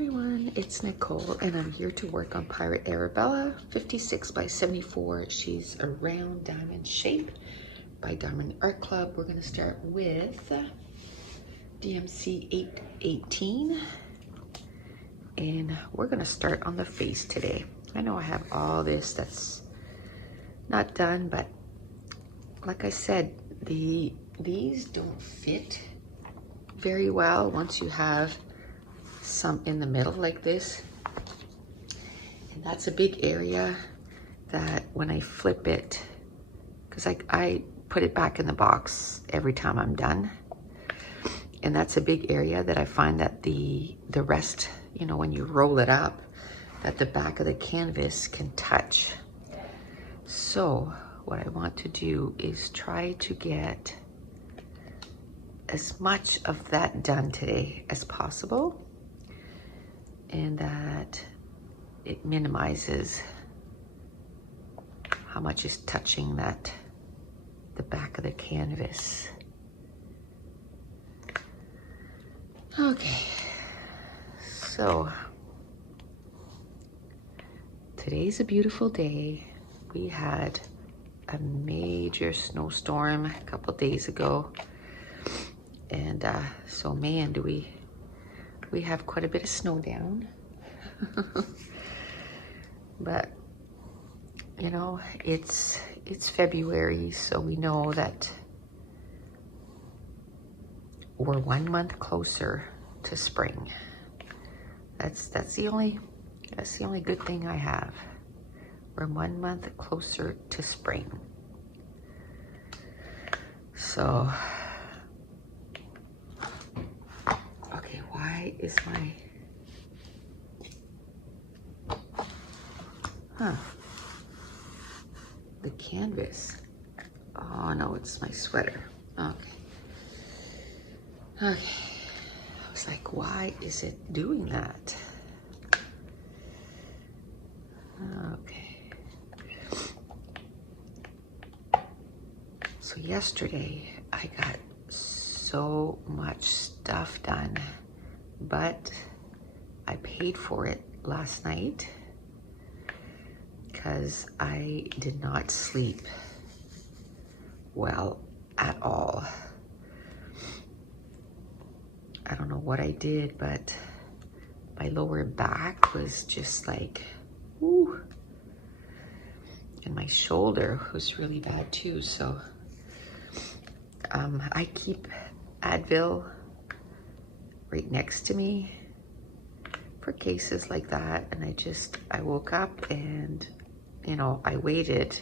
everyone, it's Nicole and I'm here to work on Pirate Arabella 56 by 74. She's a round diamond shape by Diamond Art Club. We're going to start with DMC 818 and we're going to start on the face today. I know I have all this that's not done, but like I said, these don't fit very well once you have some in the middle like this, and that's a big area that when I flip it, because I put it back in the box every time I'm done, and that's a big area that I find that the rest, you know, when you roll it up, that the back of the canvas can touch. So what I want to do is try to get as much of that done today as possible, and that it minimizes how much is touching the back of the canvas. Okay, so today's a beautiful day. We had a major snowstorm a couple days ago, and so man, do we have quite a bit of snow down. But you know, it's February, so we know that we're 1 month closer to spring. That's the only good thing I have. We're 1 month closer to spring. So okay, why is my the canvas? Oh no, it's my sweater. Okay. I was like, why is it doing that? Okay. So yesterday I got so much stuff done, but I paid for it last night because I did not sleep well at all. I don't know what I did, but my lower back was just like, whoo. And my shoulder was really bad too. So I keep Advil right next to me for cases like that. And I woke up and, you know, I waited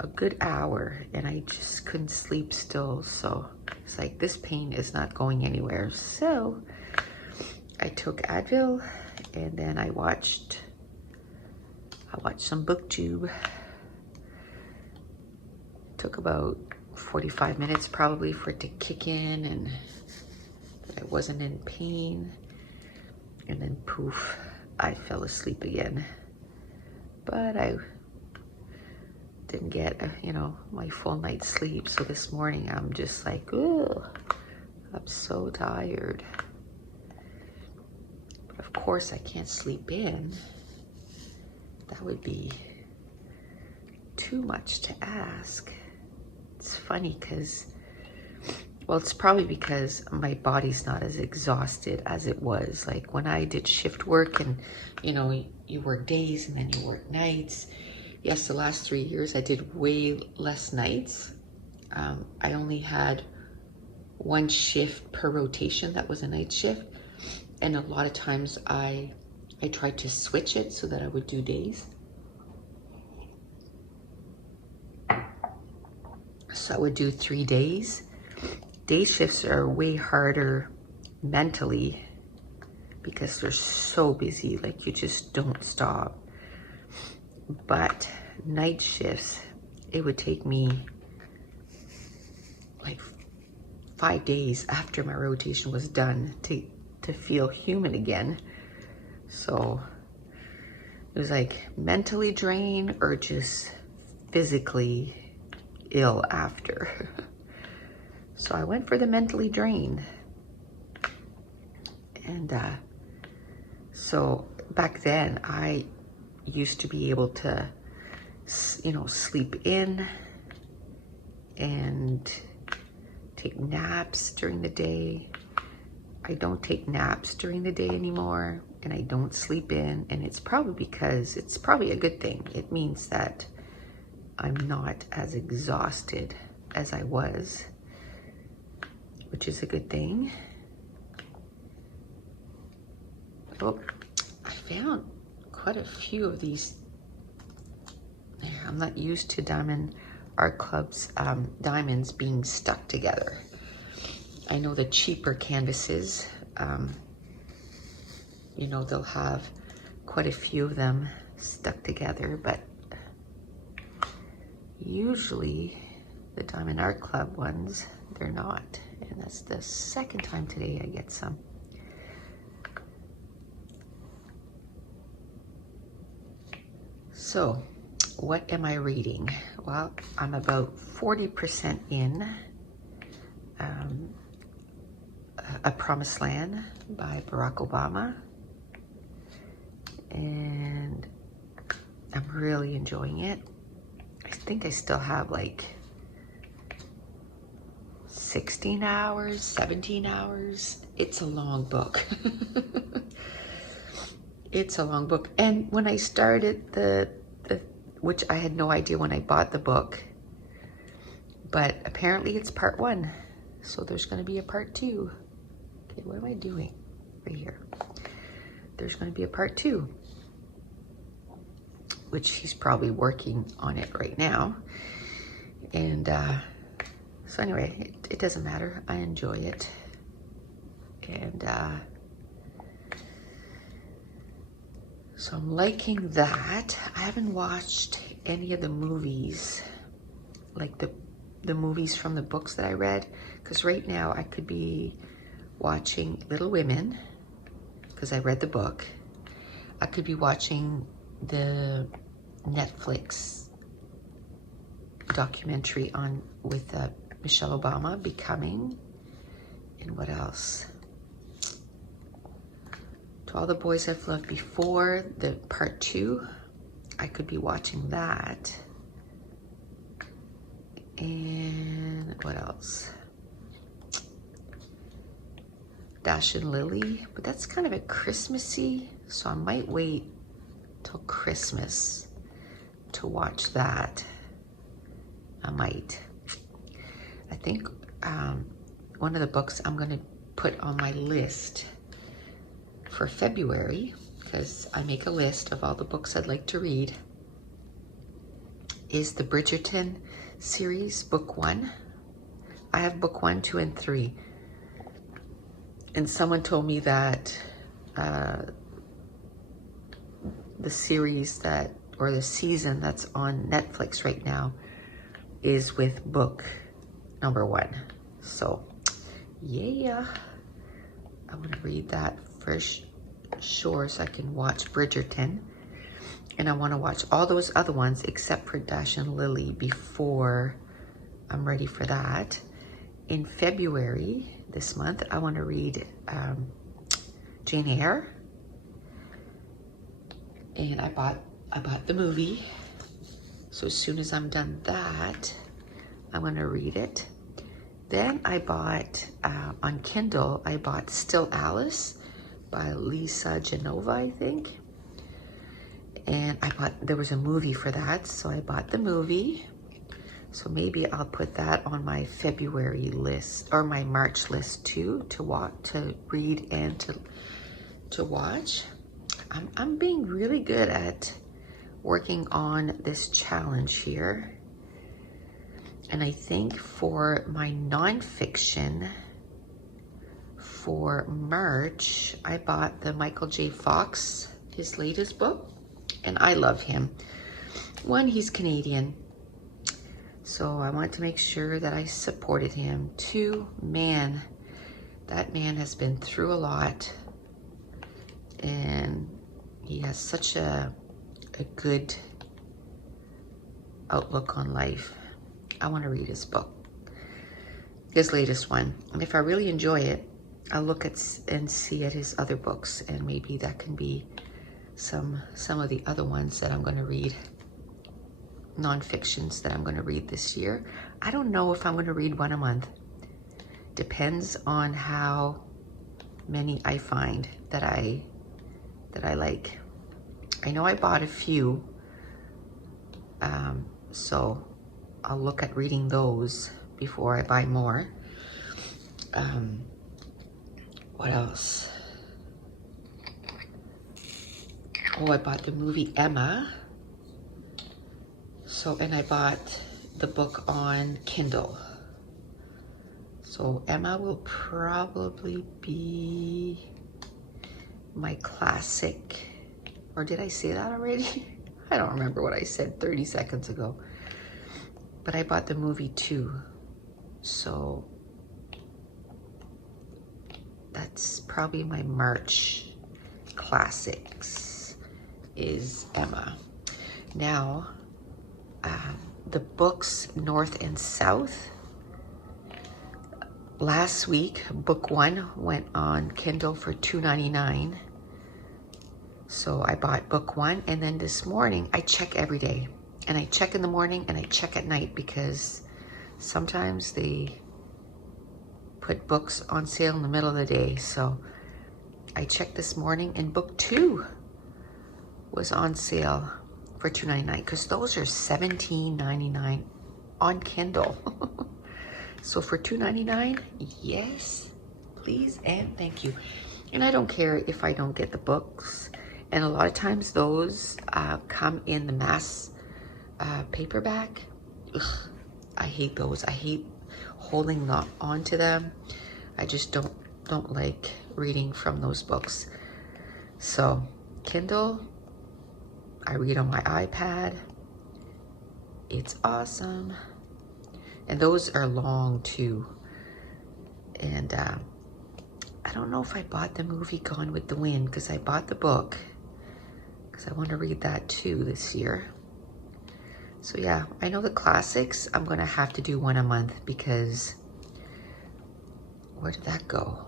a good hour and I just couldn't sleep still. So it's like, this pain is not going anywhere. So I took Advil and then I watched some booktube. Took about 45 minutes probably for it to kick in and that I wasn't in pain. And then poof, I fell asleep again. But I didn't get, you know, my full night's sleep. So this morning I'm just like, oh, I'm so tired. But of course I can't sleep in. That would be too much to ask. It's funny because, well, it's probably because my body's not as exhausted as it was. Like when I did shift work and, you know, you work days and then you work nights. Yes, the last 3 years I did way less nights. I only had one shift per rotation that was a night shift. And a lot of times I tried to switch it so that I would do days. So I would do 3 days. Day shifts are way harder mentally because they're so busy, like you just don't stop. But night shifts, it would take me like 5 days after my rotation was done to feel human again. So it was like mentally drained or just physically ill after. So I went for the mentally drained. And So back then I used to be able to, you know, sleep in and take naps during the day. I don't take naps during the day anymore, and I don't sleep in, and it's probably because it's probably a good thing. It means that I'm not as exhausted as I was, which is a good thing. Oh, I found quite a few of these. I'm not used to Diamond Art Club's diamonds being stuck together. I know the cheaper canvases, you know, they'll have quite a few of them stuck together, but usually the Diamond Art Club ones, they're not. And that's the second time today I get some. So, what am I reading? Well, I'm about 40% in A Promised Land by Barack Obama. And I'm really enjoying it. I think I still have like 16 hours, 17 hours. It's a long book. It's a long book. And when I started which I had no idea when I bought the book, but apparently it's part 1. So there's going to be a part 2. Okay, what am I doing? Right here. There's going to be a part 2, which he's probably working on it right now. And so anyway, it doesn't matter. I enjoy it. And so I'm liking that. I haven't watched any of the movies, like the movies from the books that I read, because right now I could be watching Little Women, because I read the book. I could be watching the Netflix documentary with Michelle Obama, Becoming, and what else? To All the Boys I've Loved Before, the part 2, I could be watching that. And what else? Dash and Lily, but that's kind of a Christmassy, so I might wait till Christmas to watch that. I might. I think one of the books I'm going to put on my list for February, because I make a list of all the books I'd like to read, is the Bridgerton series, book 1. I have book 1, 2, and 3. And someone told me that the series or the season that's on Netflix right now is with book number 1. So, yeah, I want to read that for sure so I can watch Bridgerton. And I want to watch all those other ones except for Dash and Lily before I'm ready for that. In February, this month, I want to read Jane Eyre. And I bought the movie. So as soon as I'm done that, I'm going to read it. Then I bought, on Kindle, I bought Still Alice by Lisa Genova, I think. And there was a movie for that, so I bought the movie. So maybe I'll put that on my February list, or my March list too, to read and to watch. I'm being really good at working on this challenge here. And I think for my nonfiction, for March, I bought the Michael J. Fox, his latest book, and I love him. 1, he's Canadian, so I want to make sure that I supported him. 2, man, that man has been through a lot, and he has such a good outlook on life. I want to read his book, his latest one, and if I really enjoy it, I'll look at and see at his other books, and maybe that can be some of the other ones that I'm going to read, non-fictions that I'm going to read this year. I don't know if I'm going to read one a month. Depends on how many I find that I like. I know I bought a few, so I'll look at reading those before I buy more. What else? Oh, I bought the movie Emma. So, and I bought the book on Kindle. So Emma will probably be my classic. Or did I say that already? I don't remember what I said 30 seconds ago. But I bought the movie too. So that's probably my March classics is Emma. Now, the books North and South. Last week, book 1 went on Kindle for $2.99. So I bought book 1, and then this morning, I check every day. And I check in the morning and I check at night because sometimes they put books on sale in the middle of the day. So I checked this morning and book 2 was on sale for $2.99 because those are $17.99 on Kindle. So for $2.99, yes, please and thank you. And I don't care if I don't get the books. And a lot of times those come in the mass paperback. Ugh, I hate those. I hate holding on to them. I just don't like reading from those books. So Kindle, I read on my iPad. It's awesome. And those are long too. And I don't know if I bought the movie Gone with the Wind because I bought the book because I want to read that too this year. So yeah, I know the classics, I'm going to have to do one a month because where did that go?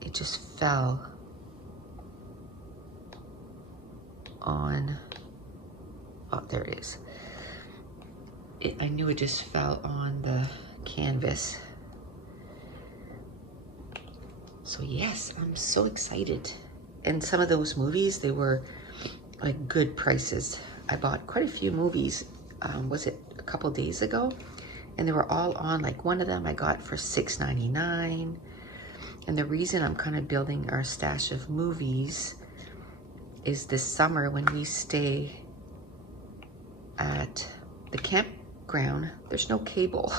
It just fell on, oh, there it is. I knew it just fell on the canvas. So yes, I'm so excited. And some of those movies, they were like good prices. I bought quite a few movies, was it a couple days ago? And they were all on, like one of them I got for $6.99. And the reason I'm kind of building our stash of movies is this summer when we stay at the campground, there's no cable.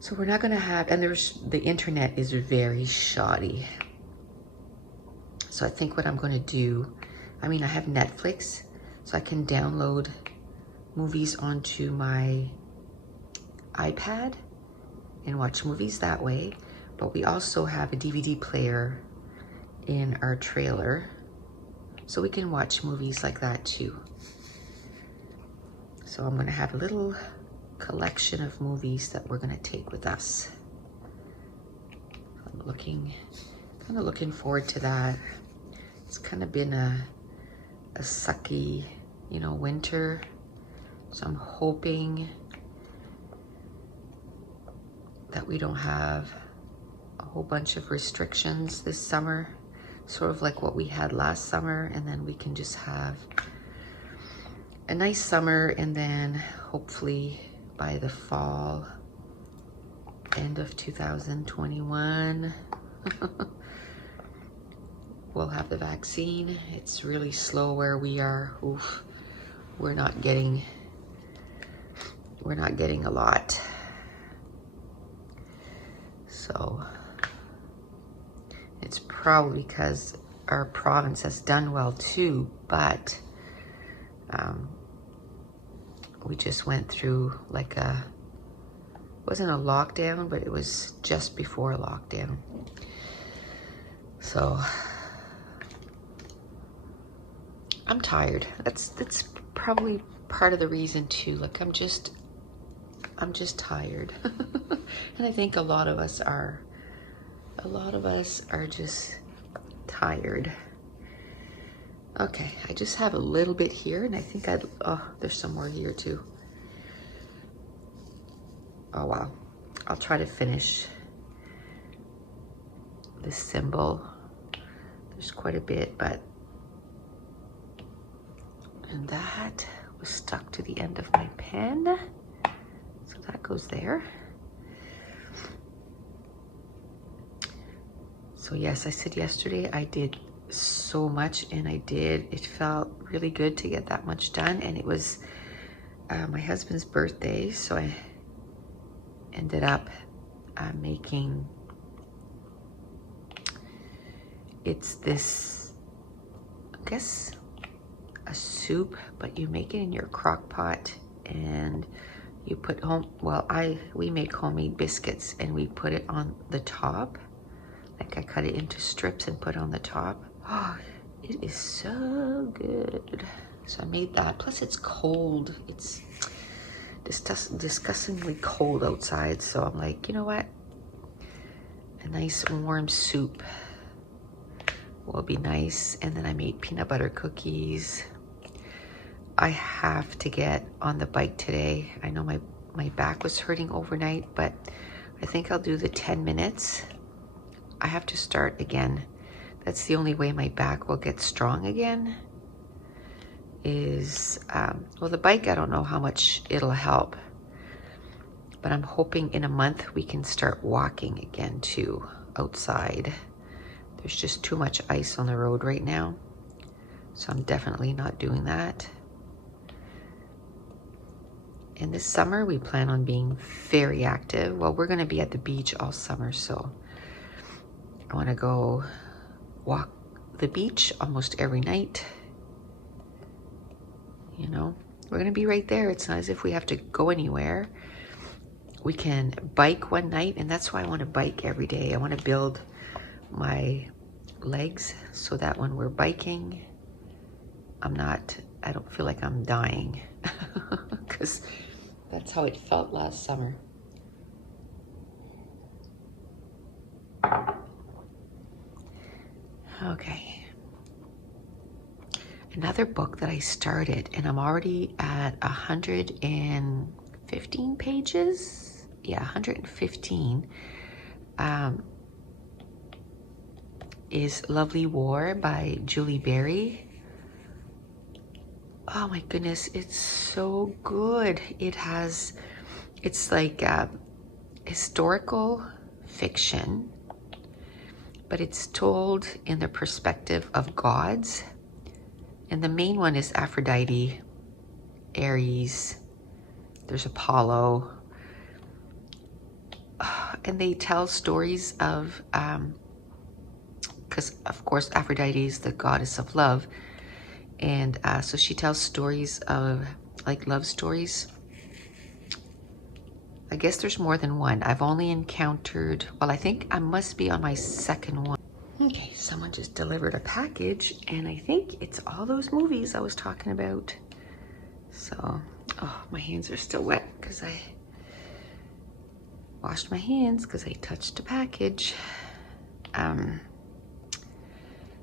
So we're not gonna have, and the internet is very shoddy. So I think what I'm gonna do, I mean, I have Netflix, so I can download movies onto my iPad and watch movies that way. But we also have a DVD player in our trailer, so we can watch movies like that too. So I'm gonna have a little collection of movies that we're gonna take with us. I'm kind of looking forward to that. It's kind of been a sucky, you know, winter. So I'm hoping that we don't have a whole bunch of restrictions this summer, sort of like what we had last summer, and then we can just have a nice summer, and then hopefully by the fall, end of 2021, we'll have the vaccine. It's really slow where we are. Oof, we're not getting a lot. So it's probably because our province has done well too, but we just went through like wasn't a lockdown, but it was just before a lockdown. So I'm tired. That's probably part of the reason too. Like I'm just I'm just tired. And I think a lot of us are. A lot of us are just tired. Okay, I just have a little bit here, and I think there's some more here too. Oh wow. I'll try to finish this symbol. There's quite a bit, and that was stuck to the end of my pen. So that goes there. So yes, I said yesterday I did so much, and it felt really good to get that much done. And it was my husband's birthday, so I ended up making, it's this, I guess, a soup, but you make it in your crock pot, and you put we make homemade biscuits, and we put it on the top. Like I cut it into strips and put it on the top. Oh, it is so good. So I made that. Plus it's cold. It's disgustingly cold outside. So I'm like, you know what? A nice warm soup will be nice. And then I made peanut butter cookies. I have to get on the bike today. I know my back was hurting overnight, but I think I'll do the 10 minutes. I have to start again. That's the only way my back will get strong again is, well, the bike, I don't know how much it'll help, but I'm hoping in a month we can start walking again too, outside. There's just too much ice on the road right now, so I'm definitely not doing that. And this summer we plan on being very active. Well, we're gonna be at the beach all summer, so I want to go walk the beach almost every night. You know, we're going to be right there. It's not as if we have to go anywhere. We can bike one night, and that's why I want to bike every day. I want to build my legs so that when we're biking, I don't feel like I'm dying, because that's how it felt last summer. Okay. Another book that I started, and I'm already at 115 pages. Yeah, 115. Is Lovely War by Julie Berry. Oh my goodness, it's so good. It's like historical fiction, but it's told in the perspective of gods. And the main one is Aphrodite, Ares, there's Apollo. And they tell stories of, because of course Aphrodite is the goddess of love. And so she tells stories of like love stories. I guess there's more than one. I've only encountered, well, I think I must be on my second one. Okay, someone just delivered a package, and I think it's all those movies I was talking about. So, oh, my hands are still wet because I washed my hands because I touched a package.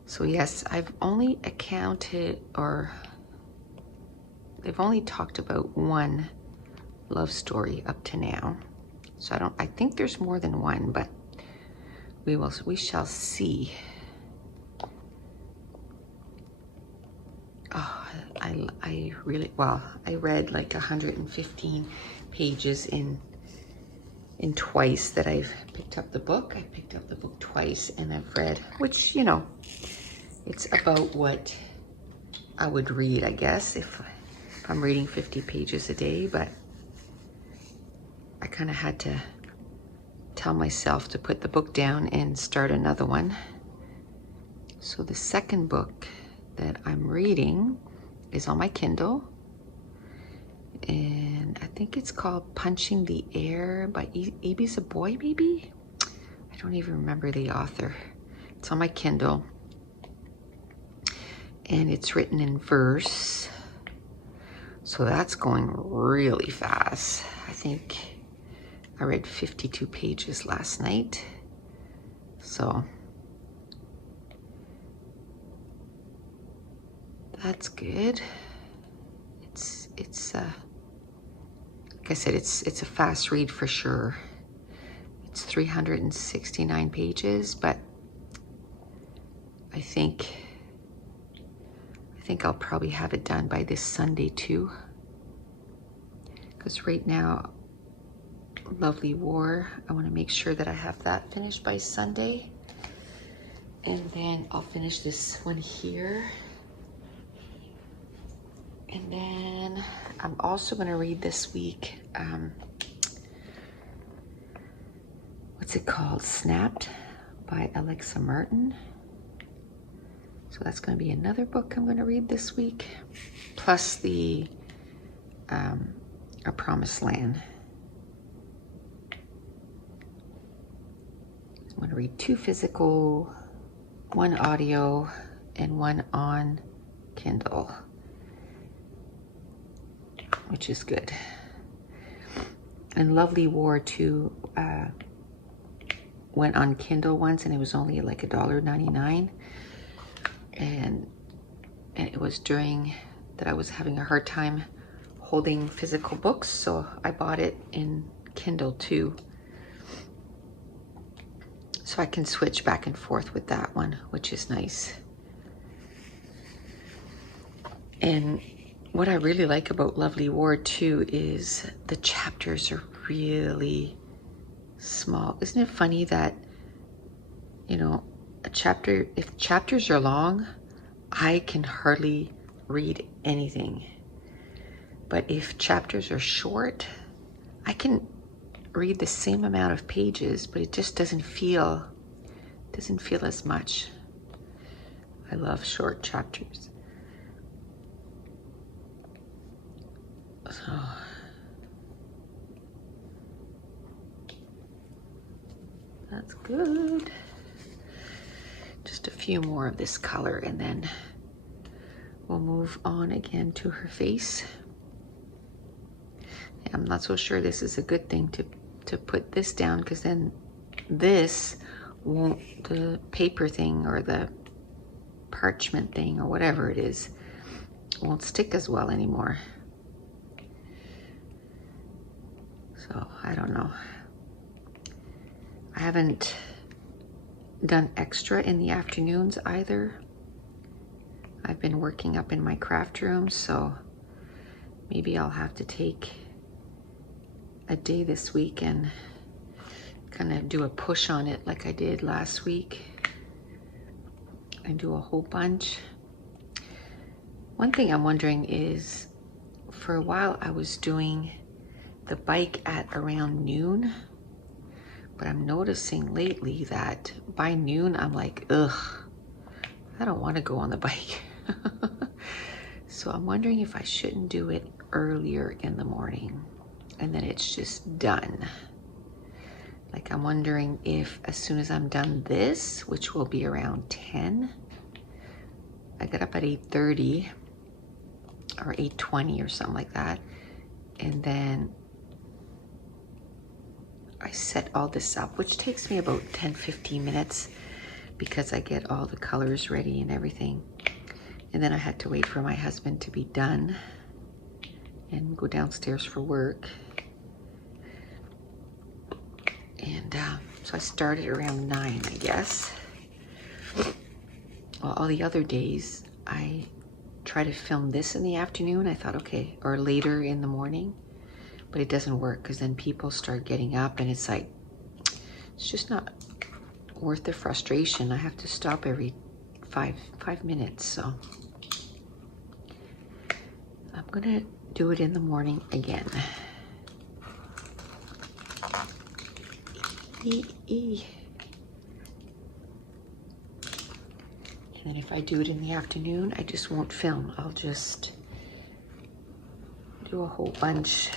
So yes, I've only accounted, or they've only talked about one love story up to now. So I think there's more than one, but we shall see. Oh, I read like 115 pages in twice that I've picked up the book. I picked up the book twice, and I've read, which, you know, it's about what I would read, I guess, if I'm reading 50 pages a day, but I kind of had to tell myself to put the book down and start another one. So the second book that I'm reading is on my Kindle, and I think it's called Punching the Air by Ibi Boy, maybe? I don't even remember the author. It's on my Kindle, and it's written in verse. So that's going really fast. I think I read 52 pages last night. So that's good. It's like I said, it's a fast read for sure. It's 369 pages, but I think I'll probably have it done by this Sunday too. Because right now, Lovely War, I want to make sure that I have that finished by Sunday. And then I'll finish this one here. And then I'm also going to read this week, what's it called? Snapped by Alexa Martin. So that's going to be another book I'm going to read this week. Plus the A Promised Land. I'm going to read 2 physical, 1 audio, and 1 on Kindle, which is good. And Lovely War 2 went on Kindle once, and it was only like $1.99. And it was during that I was having a hard time holding physical books, so I bought it in Kindle too. So I can switch back and forth with that one, which is nice. And what I really like about Lovely War too is the chapters are really small. Isn't it funny that, you know, if chapters are long, I can hardly read anything. But if chapters are short, I can read the same amount of pages, but it just doesn't feel as much. I love short chapters. So that's good. Just a few more of this color, and then we'll move on again to her face. I'm not so sure this is a good thing to put this down, because then this won't, the paper thing or the parchment thing or whatever it is, won't stick as well anymore. So I don't know. I haven't done extra in the afternoons either. I've been working up in my craft room, so maybe I'll have to take a day this week and kind of do a push on it like I did last week and do a whole bunch. One thing I'm wondering is, for a while I was doing the bike at around noon, but I'm noticing lately that by noon I'm like, ugh, I don't want to go on the bike. So I'm wondering if I shouldn't do it earlier in the morning and then it's just done. Like, I'm wondering if as soon as I'm done this, which will be around 10, I get up at 8:30 or 8:20 or something like that, and then I set all this up, which takes me about 10-15 minutes because I get all the colors ready and everything. And then I had to wait for my husband to be done and go downstairs for work. And so I started around 9, I guess. Well, all the other days I try to film this in the afternoon. I thought, okay, or later in the morning, but it doesn't work because then people start getting up and it's like, it's just not worth the frustration. I have to stop every five minutes. So I'm gonna do it in the morning again. And then if I do it in the afternoon, I just won't film. I'll just do a whole bunch.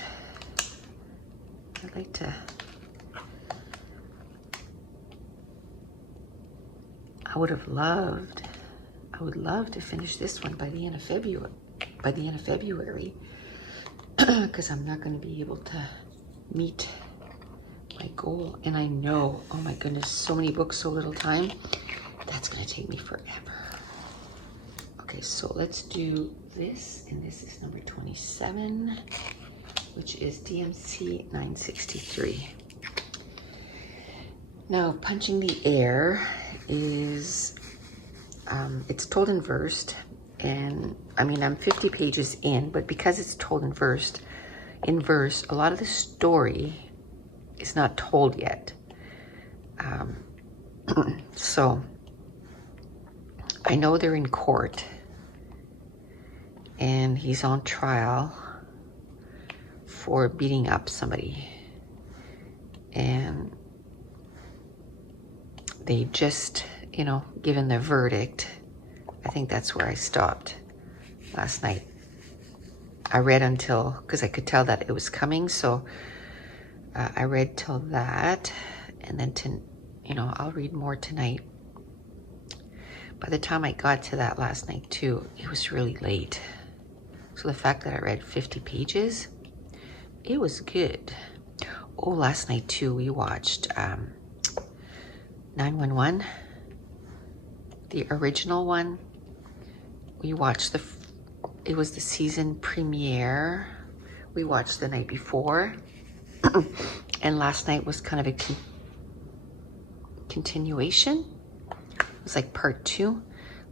I'd like to, I would love to finish this one by the end of February. because I'm not going to be able to meet my goal. And I know, oh my goodness, so many books, so little time. That's going to take me forever. Okay, so let's do this, and this is number 27, which is DMC 963. Now, Punching the Air is, it's told in verse, and I mean, I'm 50 pages in, but because it's told in verse, a lot of the story is not told yet. So, I know they're in court, and he's on trial for beating up somebody. And they just, you know, given the verdict. I think that's where I stopped last night. I read until, because I could tell that it was coming, so I read till that, and then I'll read more tonight. By the time I got to that last night too, it was really late. So the fact that I read 50 pages, it was good. Oh, last night too, we watched 911, the original one. We watched it was the season premiere. We watched the night before. And last night was kind of a continuation. It was like part 2.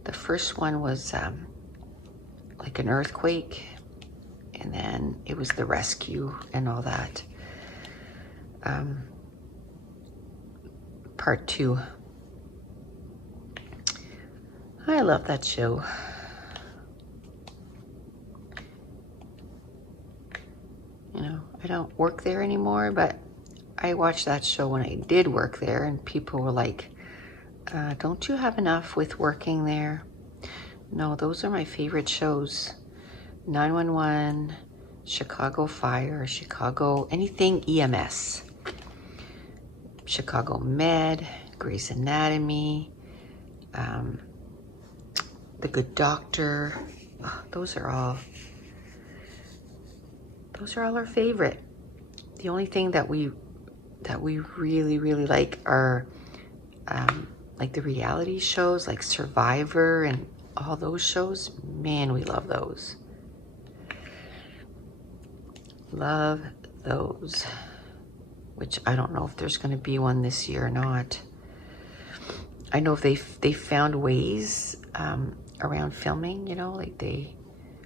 The first one was like an earthquake, and then it was the rescue and all that. Part 2. I love that show. You know, I don't work there anymore, but I watched that show when I did work there, and people were like, don't you have enough with working there? No, those are my favorite shows. 911, Chicago Fire, Chicago, anything EMS. Chicago Med, Grey's Anatomy, The Good Doctor. Oh, those are all our favorite. The only thing that we really, really like are like the reality shows, like Survivor and all those shows. Man, we love those. Love those. Which I don't know if there's going to be one this year or not. I know if they found ways around filming, you know, like they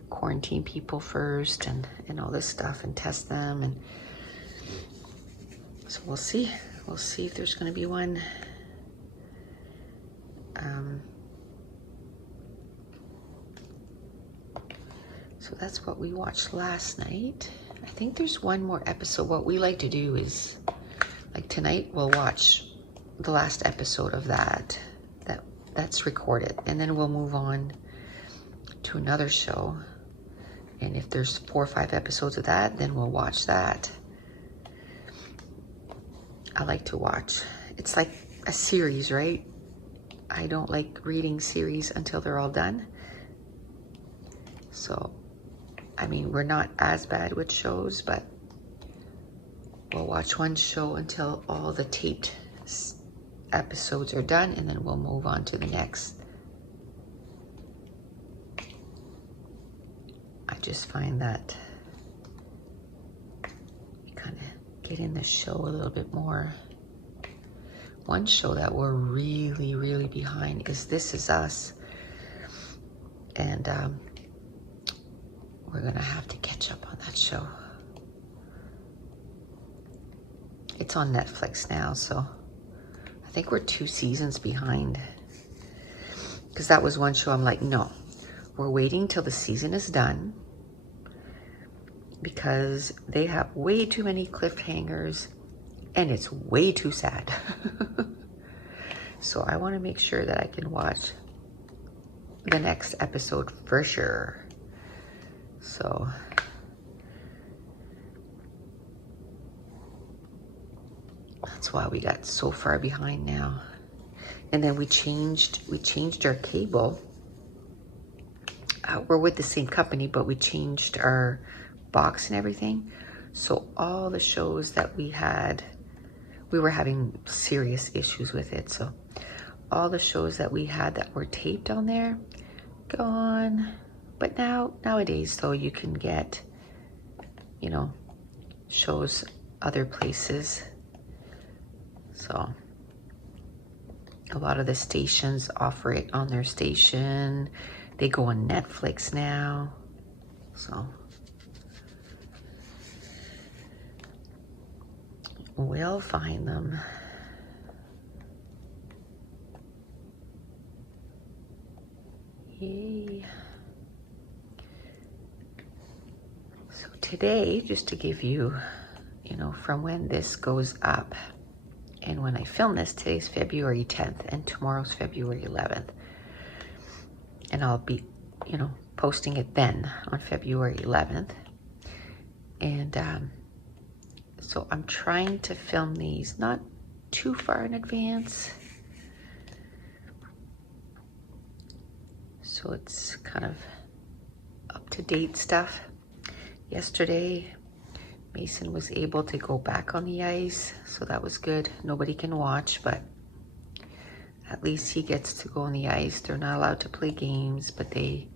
quarantine people first and all this stuff and test them, and so we'll see if there's going to be one. So that's what we watched last night. I think there's one more episode. What we like to do is, like tonight, we'll watch the last episode of that's recorded, and then we'll move on to another show. And if there's 4 or 5 episodes of that, then we'll watch that. I like to watch. It's like a series, right? I don't like reading series until they're all done. So, I mean, we're not as bad with shows, but we'll watch one show until all the taped episodes are done, and then we'll move on to the next. I just find that you kind of get in the show a little bit more. One show that we're really, really behind is This Is Us. And we're gonna have to catch up on that show. It's on Netflix now, so I think we're 2 seasons behind. Because that was one show I'm like, no, we're waiting till the season is done, because they have way too many cliffhangers and it's way too sad. So I want to make sure that I can watch the next episode for sure. So that's why we got so far behind now. And then we changed our cable. We're with the same company, but we changed our box and everything. So all the shows that we had, we were having serious issues with it. So all the shows that we had that were taped on there, gone. But nowadays though, you can get, you know, shows other places. So a lot of the stations offer it on their station. They go on Netflix now. So we'll find them. Yay. So today, just to give you, you know, from when this goes up and when I film this, today's February 10th and tomorrow's February 11th. And I'll be, you know, posting it then on February 11th. And so I'm trying to film these not too far in advance. So it's kind of up-to-date stuff. Yesterday, Mason was able to go back on the ice, so that was good. Nobody can watch, but at least he gets to go on the ice. They're not allowed to play games, but they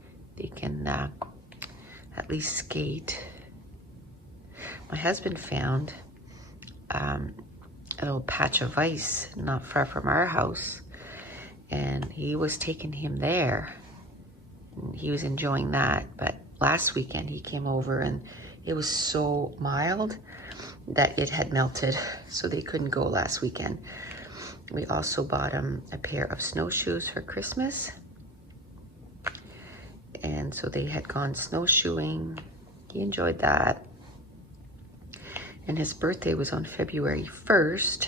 can at least skate. My husband found a little patch of ice not far from our house, and he was taking him there. And he was enjoying that, but last weekend he came over and it was so mild that it had melted, so they couldn't go last weekend. We also bought him a pair of snowshoes for Christmas. And so they had gone snowshoeing. He enjoyed that. And his birthday was on February 1st.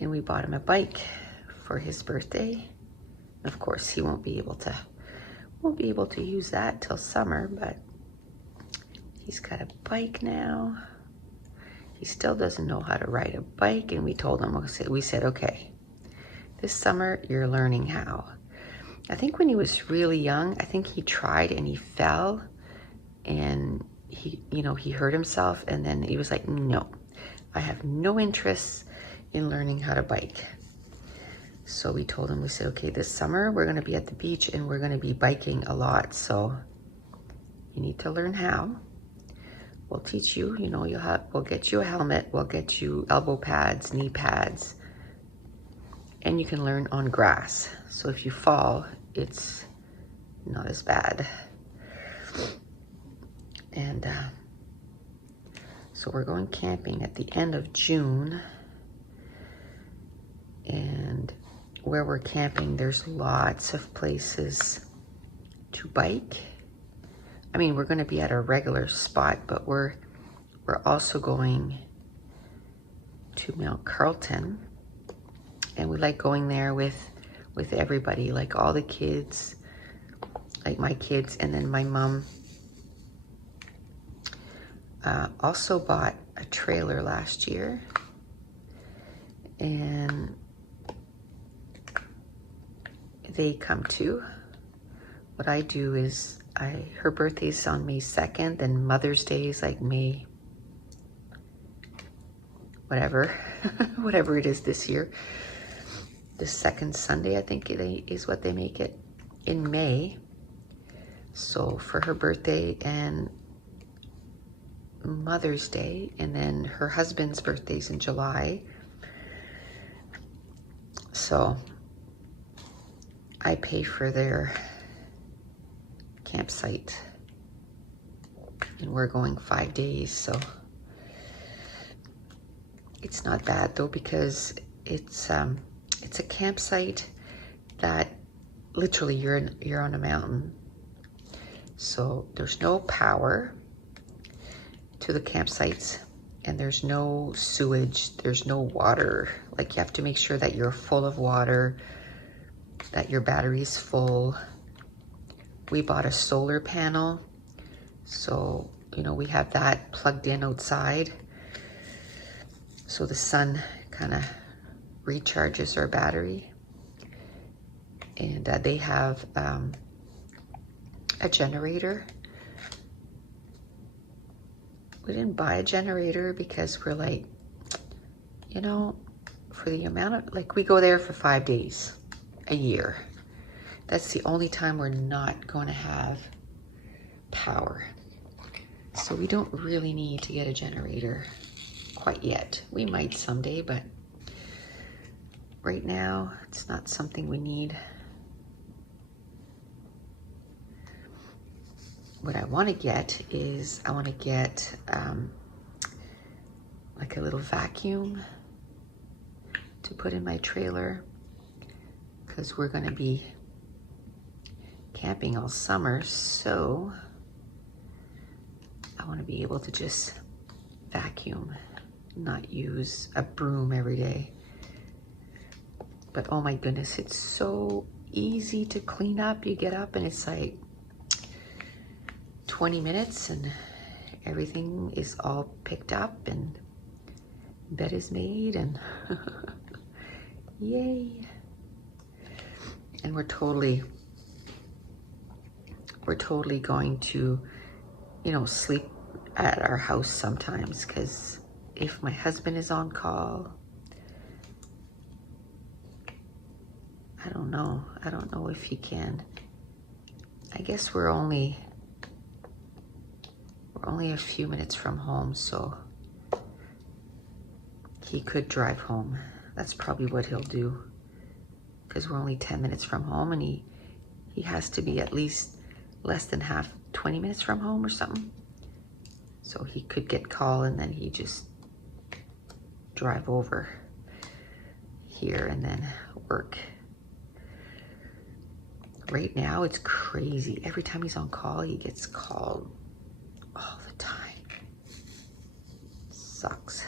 And we bought him a bike for his birthday. Of course, he won't be able to use that till summer, but he's got a bike now. He still doesn't know how to ride a bike, and we told him, we said, okay, this summer you're learning how. I think when he was really young, I think he tried and he fell, and he, you know, he hurt himself, and then he was like, no, I have no interest in learning how to bike. So we told him, we said, okay, this summer we're gonna be at the beach and we're gonna be biking a lot, so you need to learn how. We'll teach you, you know, we'll get you a helmet, we'll get you elbow pads, knee pads, and you can learn on grass. So if you fall, it's not as bad. And so we're going camping at the end of June. And where we're camping, there's lots of places to bike. I mean, we're going to be at our regular spot, but we're also going to Mount Carlton, and we like going there with everybody, like all the kids, like my kids, and then my mom also bought a trailer last year, and they come too. What I do is her birthday's on May 2nd, and Mother's Day is like May, whatever it is this year. The second Sunday, I think is what they make it in May. So for her birthday and Mother's Day, and then her husband's birthday's in July. So I pay for their campsite, and we're going 5 days, so it's not bad though, because it's a campsite that literally you're on a mountain, so there's no power to the campsites, and there's no sewage, there's no water. Like, you have to make sure that you're full of water, that your battery's full. We bought a solar panel, so, you know, we have that plugged in outside, so the sun kind of recharges our battery. And they have a generator, we didn't buy a generator because we're like, you know, for the amount of, like, we go there for 5 days a year. That's the only time we're not going to have power. So we don't really need to get a generator quite yet. We might someday, but right now it's not something we need. What I want to get is, I want to get like a little vacuum to put in my trailer, because we're going to be camping all summer, so I want to be able to just vacuum, not use a broom every day. But oh my goodness, it's so easy to clean up. You get up and it's like 20 minutes and everything is all picked up and bed is made and yay. And we're totally going to, you know, sleep at our house sometimes, because if my husband is on call, I don't know if he can. I guess we're only a few minutes from home, so he could drive home. That's probably what he'll do, because we're only 10 minutes from home, and he has to be at least less than 20 minutes from home or something. So he could get call and then he just drive over here and then work. Right now it's crazy. Every time he's on call, he gets called all the time. Sucks.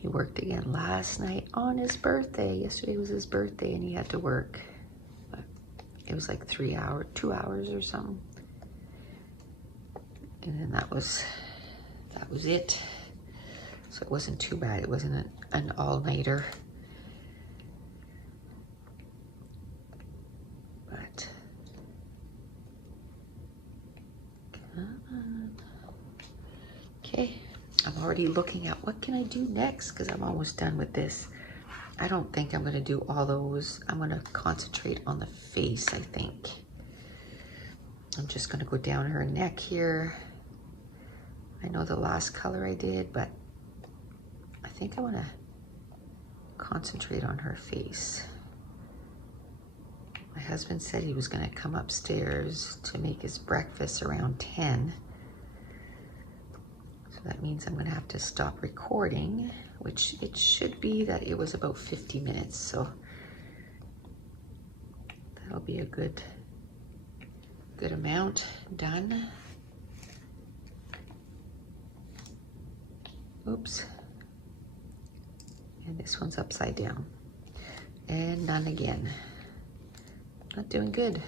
He worked again last night on his birthday. Yesterday was his birthday and he had to work. But it was like 2 hours or something. And then that was it. So it wasn't too bad. It wasn't an all-nighter. But come on. Okay. I'm already looking at what can I do next, because I'm almost done with this. I don't think I'm going to do all those. I'm going to concentrate on the face, I think. I'm just going to go down her neck here. I know the last color I did, but I think I want to concentrate on her face. My husband said he was going to come upstairs to make his breakfast around 10. So that means I'm going to have to stop recording, which it should be that it was about 50 minutes. So that'll be a good amount done. Oops. And this one's upside down. And none again. Not doing good.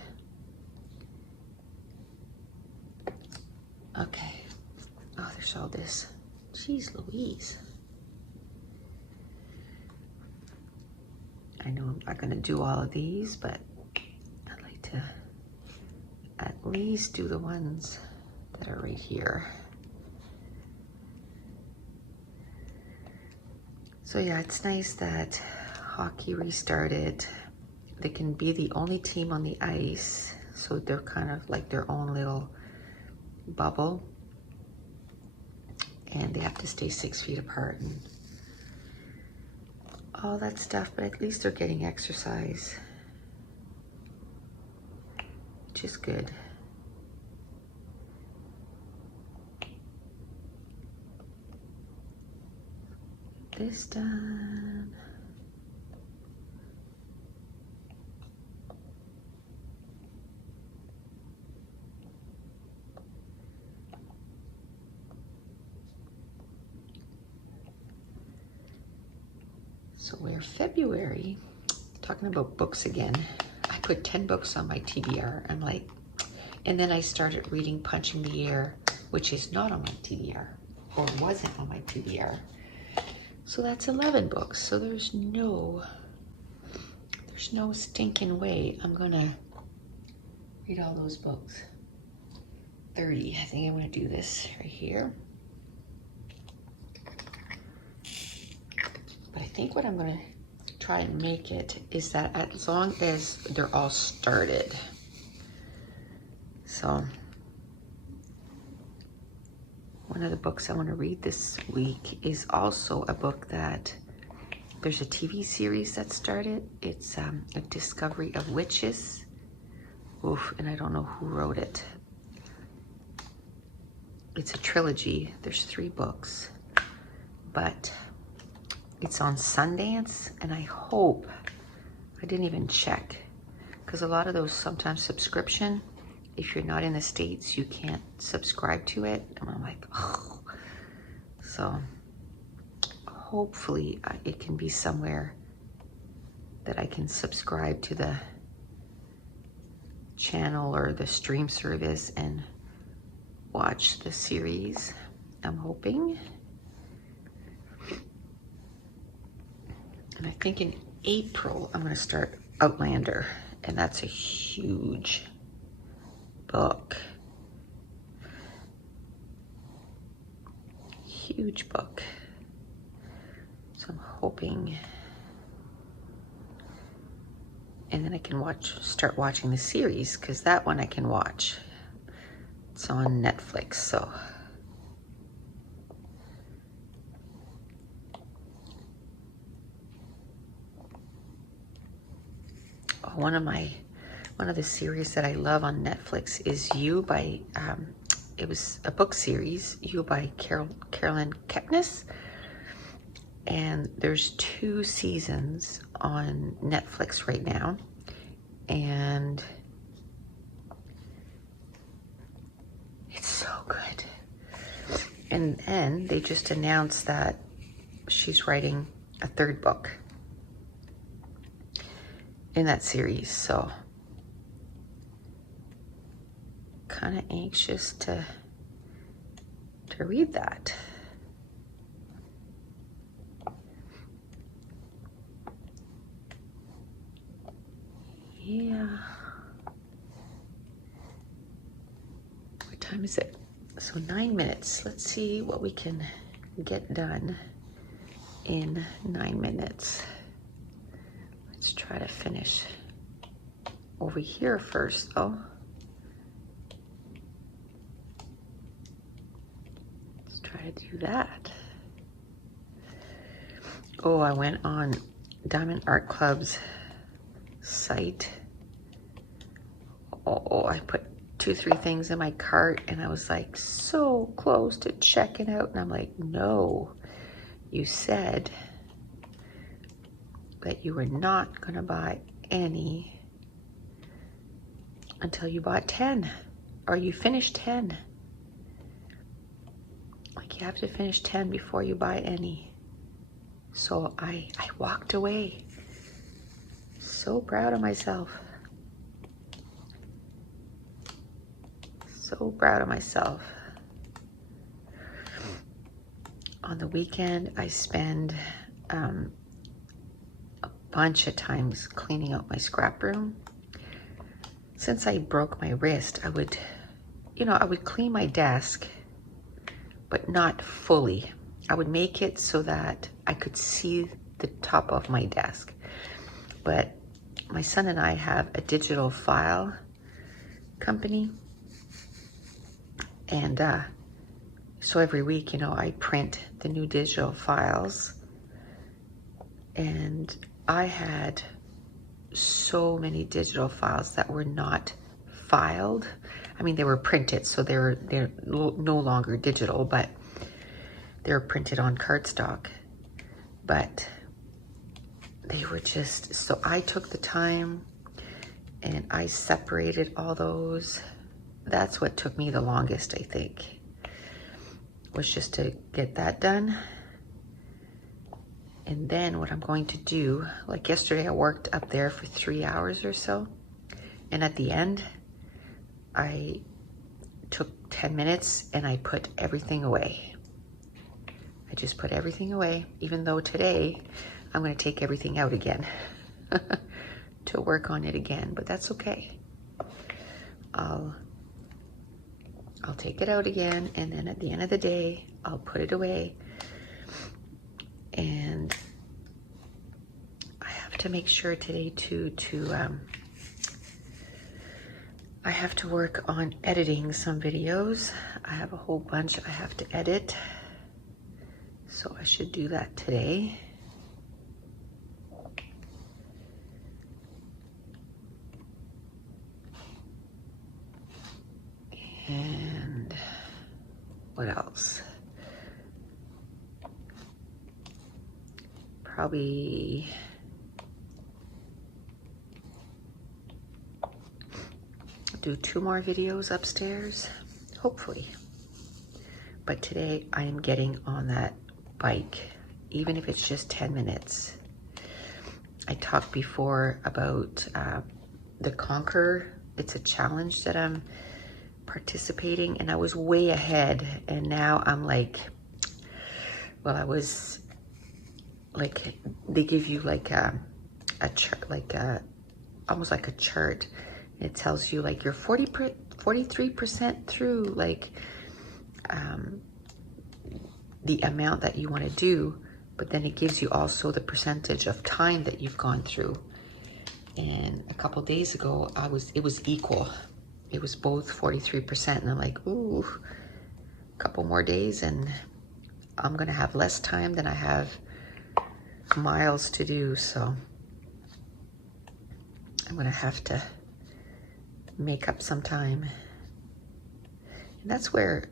Okay. Oh, there's all this. Jeez Louise. I know I'm not going to do all of these, but I'd like to at least do the ones that are right here. So yeah, it's nice that hockey restarted. They can be the only team on the ice, so they're kind of like their own little bubble. And they have to stay 6 feet apart and all that stuff, but at least they're getting exercise, which is good. This done. So we're February, talking about books again. I put 10 books on my TBR. I'm like, and then I started reading Punching the Air, which is not on my TBR, or wasn't on my TBR. So that's 11 books. So there's no stinking way I'm gonna read all those books. 30. I think I'm going to do this right here. But I think what I'm going to try and make it is that as long as they're all started. So one of the books I want to read this week is also a book that there's a TV series that started. It's A Discovery of Witches. Oof, and I don't know who wrote it. It's a trilogy. There's 3 books, but it's on Sundance, and I hope, I didn't even check, because a lot of those sometimes subscription, if you're not in the States, you can't subscribe to it. And I'm like, oh. So hopefully it can be somewhere that I can subscribe to the channel or the stream service and watch the series. I'm hoping. And I think in April, I'm going to start Outlander. And that's a huge book. Huge book. So I'm hoping. And then I can start watching the series, because that one I can watch. It's on Netflix, so. One of the series that I love on Netflix is You by, it was a book series, You by Carolyn Kepnes. And there's 2 seasons on Netflix right now. And it's so good. And then they just announced that she's writing a 3rd book in that series. So kind of anxious to read that. Yeah. What time is it? So 9 minutes. Let's see what we can get done in 9 minutes. Let's try to finish over here first, though. Let's try to do that. Oh, I went on Diamond Art Club's site. Oh, I put 2-3 things in my cart, and I was like so close to checking out, and I'm like, no, you said that you were not gonna buy any until you bought 10, or you finished 10. Like, you have to finish 10 before you buy any. So I walked away. So proud of myself. So proud of myself. On the weekend, I spend a bunch of times cleaning out my scrap room. Since I broke my wrist, I would clean my desk, but not fully. I would make it so that I could see the top of my desk. But my son and I have a digital file company. And so every week, I print the new digital files. And I had so many digital files that were not filed. I mean, they were printed, so they're no longer digital, but they're printed on cardstock. But they were just, so I took the time and I separated all those. That's what took me the longest, I think, was just to get that done. And then what I'm going to do, like yesterday, I worked up there for 3 hours or so. And at the end, I took 10 minutes and I put everything away. I just put everything away, even though today I'm going to take everything out again to work on it again, but that's okay. I'll take it out again, and then at the end of the day, I'll put it away. And I have to make sure today too I have to work on editing some videos. I have a whole bunch I have to edit, so I should do that today. And what else? Probably do 2 more videos upstairs, hopefully. But today I am getting on that bike, even if it's just 10 minutes. I talked before about the Conquer. It's a challenge that I'm participating, and I was way ahead, and now I'm like, well, I was like, they give you like a chart, like almost like a chart. It tells you like you're 43% through, like the amount that you want to do, but then it gives you also the percentage of time that you've gone through. And a couple days ago, it was equal. It was both 43%, and I'm like, ooh, a couple more days and I'm gonna have less time than I have miles to do, so I'm gonna have to make up some time. And that's where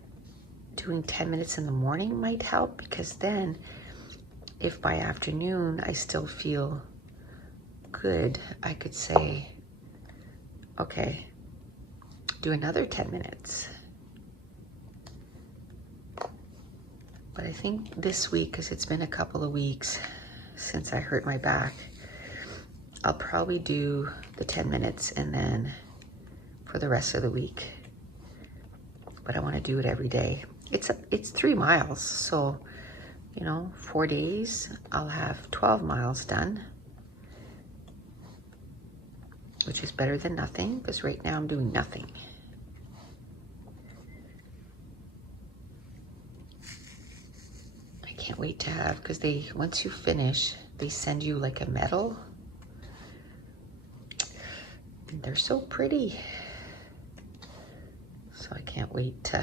doing 10 minutes in the morning might help, because then if by afternoon I still feel good, I could say, okay, do another 10 minutes. But I think this week, because it's been a couple of weeks since I hurt my back, I'll probably do the 10 minutes and then for the rest of the week. But I want to do it every day. It's 3 miles, so, you know, 4 days, I'll have 12 miles done, which is better than nothing, because right now I'm doing nothing. I can't wait to have, because once you finish, they send you like a medal, and they're so pretty. So I can't wait to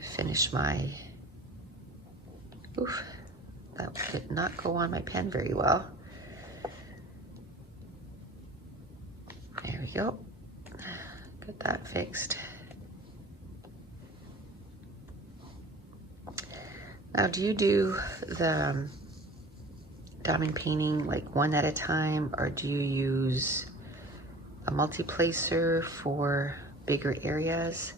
finish my, oof, that did not go on my pen very well. There we go, got that fixed. Now, do you do the diamond painting like one at a time, or do you use a multi-placer for bigger areas?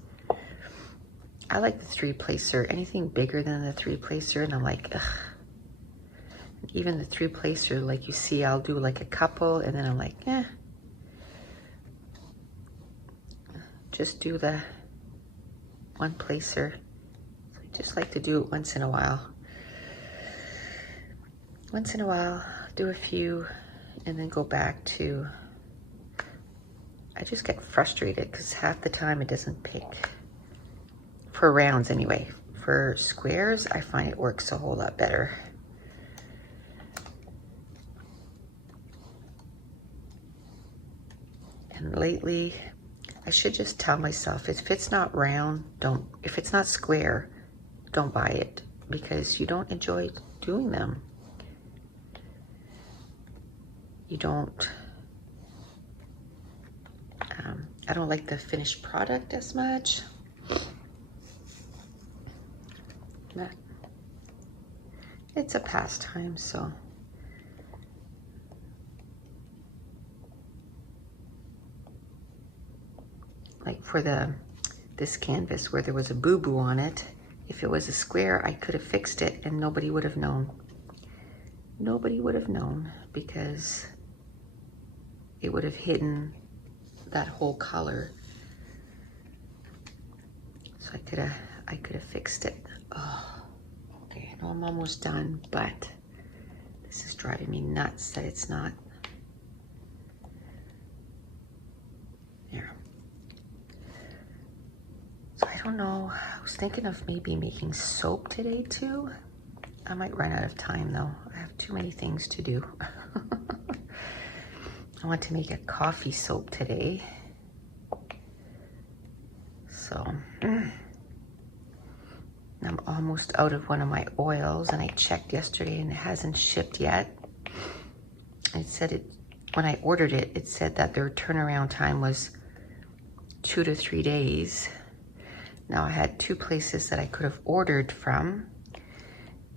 I like the 3-placer, anything bigger than the 3-placer, and I'm like, ugh. Even the 3-placer, like you see, I'll do like a couple, and then I'm like, just do the 1-placer. So I just like to do it once in a while. Once in a while, do a few, and then go back to, I just get frustrated because half the time it doesn't pick. For rounds anyway. For squares, I find it works a whole lot better. And lately, I should just tell myself, if it's not round, if it's not square, don't buy it, because you don't enjoy doing them. You don't, I don't like the finished product as much. But it's a pastime, so. Like for this canvas where there was a boo-boo on it, if it was a square, I could have fixed it and nobody would have known. Nobody would have known, because it would have hidden that whole color. So I could have fixed it. Oh, okay, I know I'm almost done, but this is driving me nuts that it's not. There. don't know. I was thinking of maybe making soap today too. I might run out of time though. I have too many things to do. I want to make a coffee soap today. So I'm almost out of one of my oils, and I checked yesterday and it hasn't shipped yet. It said when I ordered it, it said that their turnaround time was 2 to 3 days. Now I had 2 places that I could have ordered from,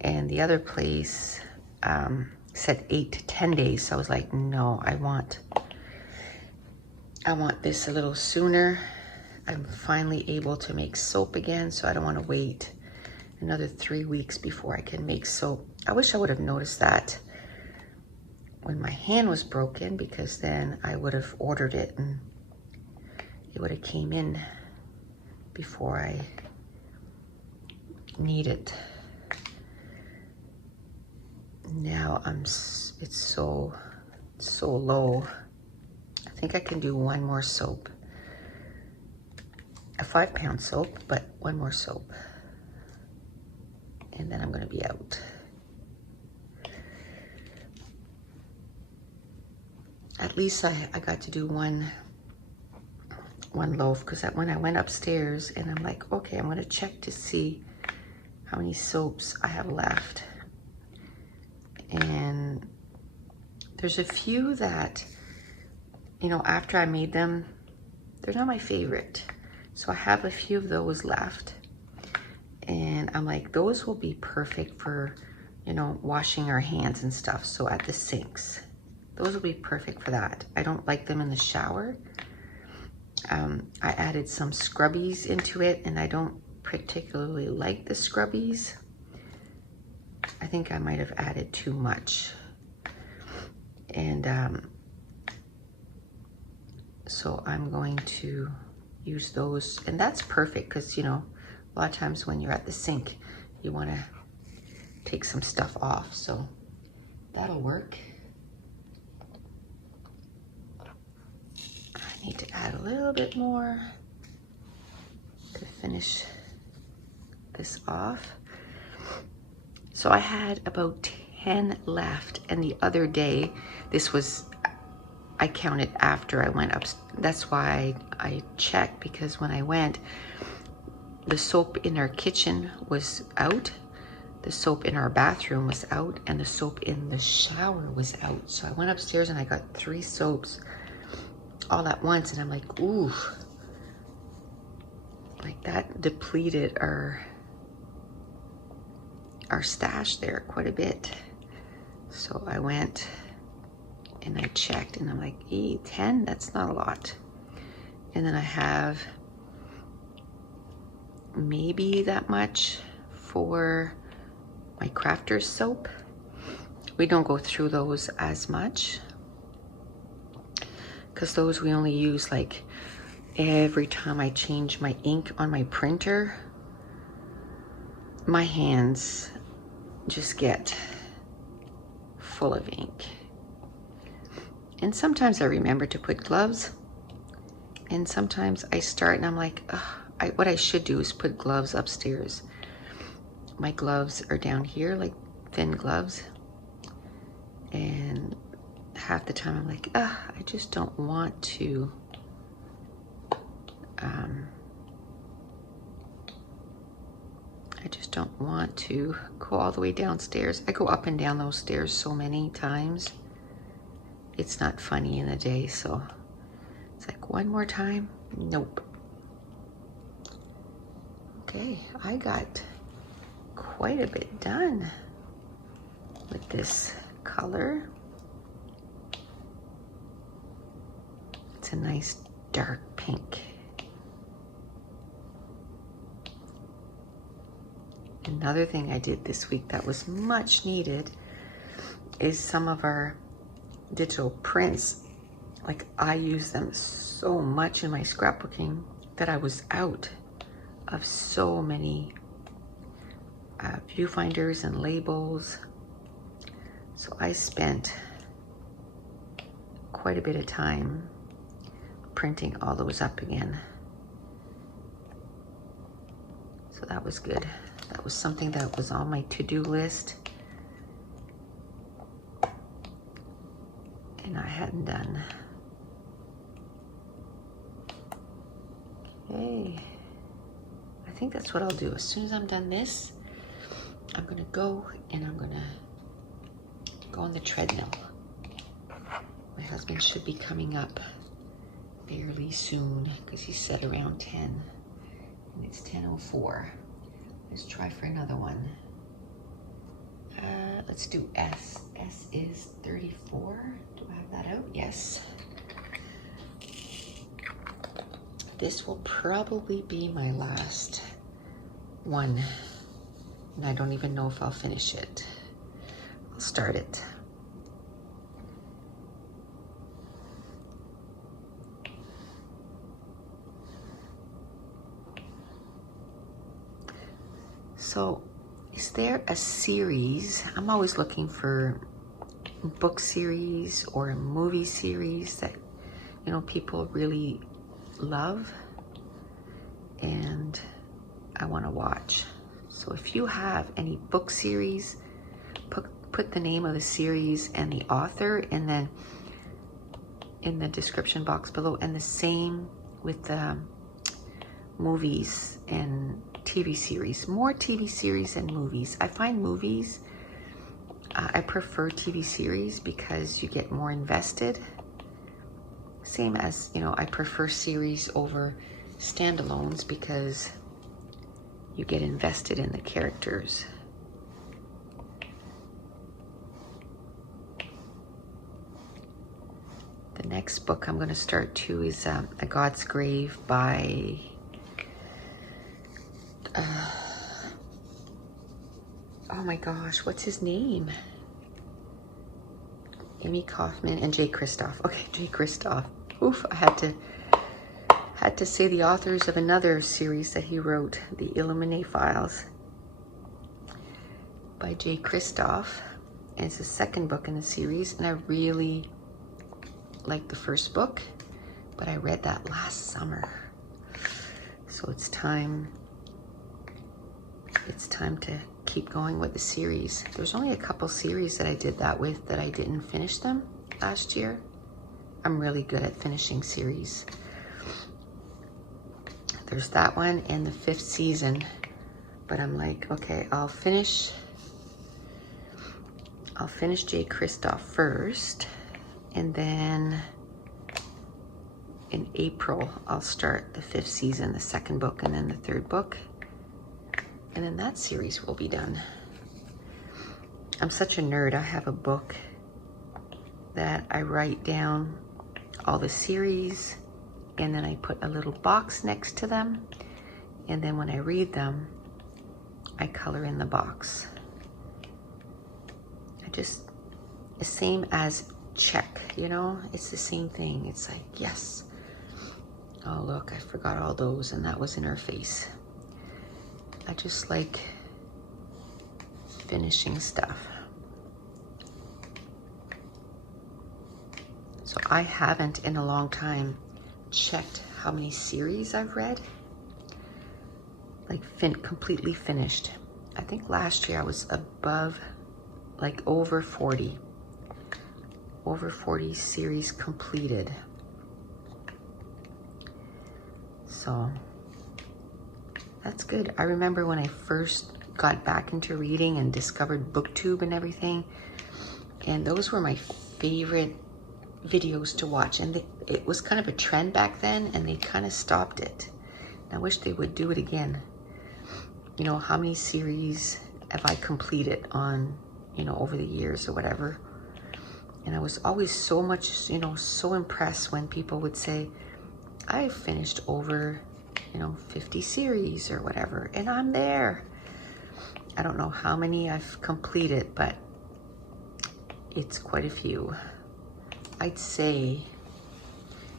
and the other place said 8 to 10 days. So I was like, no, I want this a little sooner. I'm finally able to make soap again, so I don't want to wait another 3 weeks before I can make soap. I wish I would have noticed that when my hand was broken, because then I would have ordered it and it would have came in before I need it. Now it's so low. I think I can do one more soap. A 5-pound soap, but one more soap. And then I'm gonna be out. At least I got to do one loaf, because when I went upstairs and I'm like, okay, I'm gonna check to see how many soaps I have left. And there's a few that, you know, after I made them, they're not my favorite. So I have a few of those left. And I'm like, those will be perfect for, you know, washing our hands and stuff. So at the sinks, those will be perfect for that. I don't like them in the shower. I added some scrubbies into it, and I don't particularly like the scrubbies. I think I might have added too much. And so I'm going to use those, and that's perfect because, you know, a lot of times when you're at the sink, you want to take some stuff off, so that'll work. I need to add a little bit more to finish this off. So I had about 10 left, and the other day, I counted after I went up. That's why I checked, because when I went, the soap in our kitchen was out, the soap in our bathroom was out, and the soap in the shower was out. So I went upstairs and I got 3 soaps all at once, and I'm like, ooh, like that depleted our stash there quite a bit. So I went and I checked, and I'm like, 10, that's not a lot. And then I have maybe that much for my crafters soap. We don't go through those as much, because those we only use like every time I change my ink on my printer. My hands just get full of ink. And sometimes I remember to put gloves, and sometimes I start and I'm like, what I should do is put gloves upstairs. My gloves are down here, like thin gloves, and half the time I'm like, I just don't want to go all the way downstairs. I go up and down those stairs so many times. It's not funny in the day, so it's like, one more time? Nope. Okay, I got quite a bit done with this color. It's a nice dark pink. Another thing I did this week that was much needed is some of our digital prints. Like, I use them so much in my scrapbooking that I was out of so many viewfinders and labels. So I spent quite a bit of time printing all those up again. that was good. That was something that was on my to-do list and I hadn't done. Okay, I think that's what I'll do. As soon as I'm done this, I'm gonna go and I'm gonna go on the treadmill. My husband should be coming up fairly soon because he said around 10 and it's 10:04. Let's try for another one. Let's do S. S is 34. Do I have that out? Yes. This will probably be my last one. And I don't even know if I'll finish it. I'll start it. So, is there a series? I'm always looking for book series or a movie series that, you know, people really love and I want to watch. So if you have any book series, put the name of the series and the author and then in the description box below, and the same with the movies and TV series. More TV series than movies. I find movies, I prefer TV series because you get more invested. Same as, you know, I prefer series over standalones because you get invested in the characters. The next book I'm going to start too is A God's Grave by oh my gosh, what's his name? Amy Kaufman and Jay Kristoff. Okay, Jay Kristoff. Oof, I had to say the authors of another series that he wrote, The Illuminate Files by Jay Kristoff. And it's the second book in the series, and I really liked the first book, but I read that last summer. So it's time to keep going with the series. There's only a couple series that I did that with that I didn't finish them last year. I'm really good at finishing series. There's that one and the 5th season, but I'm like, okay, I'll finish Jay Kristoff first, and then in April I'll start the 5th season, the 2nd book, and then the 3rd book. And then that series will be done. I'm such a nerd. I have a book that I write down all the series and then I put a little box next to them. And then when I read them, I color in the box. It's the same as check, you know? It's the same thing. It's like, yes. Oh, look, I forgot all those and that was in her face. I just like finishing stuff. So I haven't in a long time checked how many series I've read. Like completely finished. I think last year I was above, like over 40. Over 40 series completed. So that's good. I remember when I first got back into reading and discovered BookTube and everything, and those were my favorite videos to watch, and it was kind of a trend back then and they kind of stopped it. And I wish they would do it again. You know, how many series have I completed on, you know, over the years or whatever. And I was always so much, you know, so impressed when people would say, I finished over, you know, 50 series or whatever, and I'm there. I don't know how many I've completed, but it's quite a few. I'd say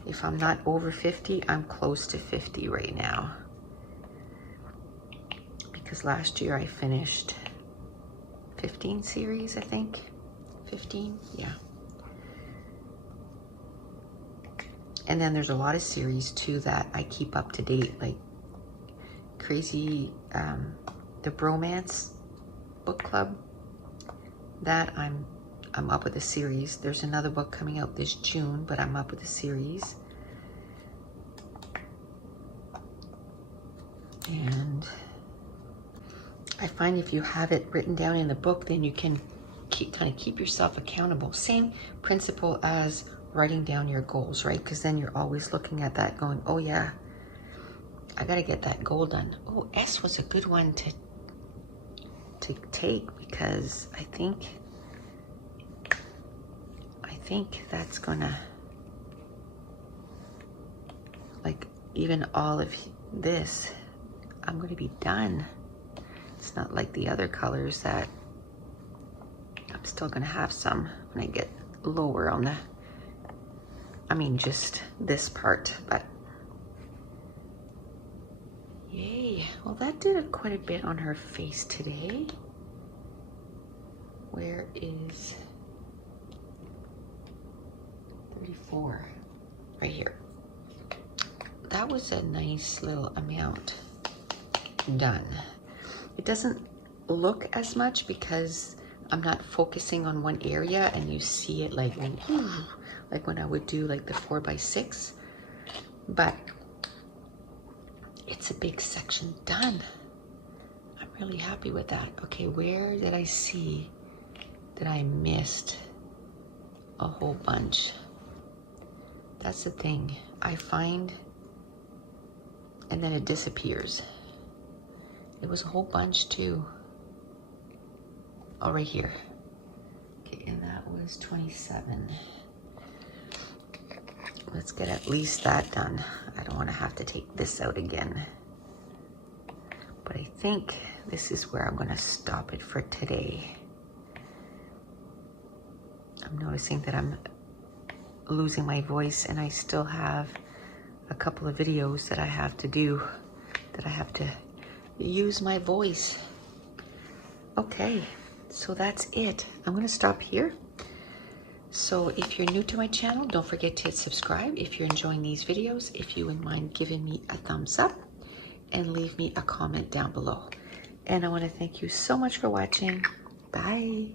if I'm not over 50, I'm close to 50 right now. Because last year I finished 15 series, I think. 15, yeah. And then there's a lot of series too that I keep up to date, like crazy the Bromance book club. That I'm up with a series. There's another book coming out this June, but I'm up with a series. And I find if you have it written down in the book, then you can kind of keep yourself accountable. Same principle as writing down your goals, right? Because then you're always looking at that going, oh yeah, I gotta get that goal done. Oh, S was a good one to take, because I think that's gonna, like, even all of this, I'm gonna be done. It's not like the other colors that I'm still gonna have some when I get lower on the, I mean just this part, but yay. Well, that did quite a bit on her face today. Where is 34? Right here. That was a nice little amount done. It doesn't look as much because I'm not focusing on one area, and you see it like when I would do like the 4x6, but it's a big section done. I'm really happy with that. Okay, where did I see that I missed a whole bunch? That's the thing. I find, and then it disappears. It was a whole bunch too. Oh, right here. Okay, and that was 27. Let's get at least that done. I don't want to have to take this out again. But I think this is where I'm going to stop it for today. I'm noticing that I'm losing my voice, and I still have a couple of videos that I have to do, that I have to use my voice. Okay, so that's it. I'm going to stop here. So if you're new to my channel, don't forget to hit subscribe. If you're enjoying these videos, if you wouldn't mind giving me a thumbs up and leave me a comment down below. And I want to thank you so much for watching. Bye.